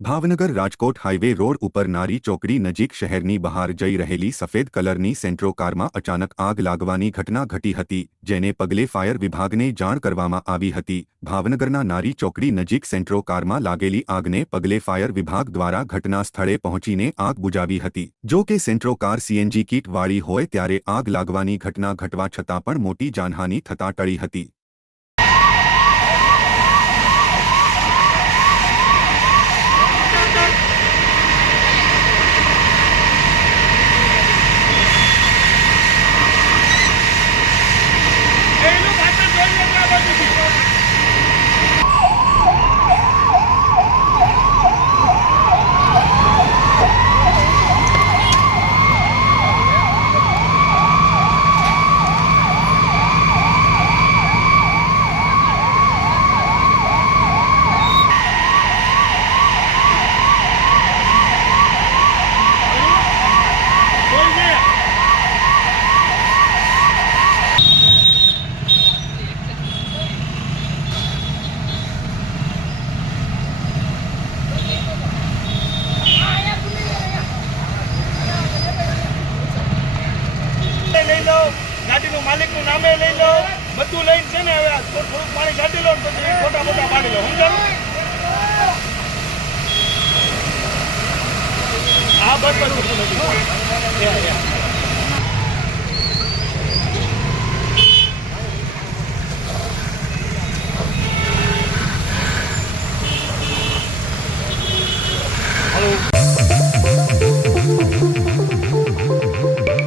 Bhavnagar Rajkot highway road ઉપર નારી ચોકડી નજીક શહેરની બહાર જઈ રહેલી સફેદ કલરની સેન્ટ્રો કારમાં અચાનક આગ લાગવાની ઘટના ઘટી હતી, જેને પગલે ફાયર વિભાગને જાણ કરવામાં આવી હતી। ભાવનગરના નારી ચોકડી નજીક સેન્ટ્રો કારમાં લાગેલી આગને પગલે ફાયર વિભાગ દ્વારા ઘટના સ્થળે પહોંચીને આગ બુઝાવી હતી। જો કે સેન્ટ્રો કાર સીએનજી કીટ વાળી હોય ત્યારે આગ લાગવાની ઘટના ઘટવા છતાં પણ મોટી જાનહાનિ થતાં ટળી હતી। ગાડીનું માલિકનું નામે લઈ લો, બધું લઈને છે ને હવે થોડુંક પાણી કાઢી લો પછી ફોટા ફોટા પાડી લો, સમજાણું? હા બસ બસ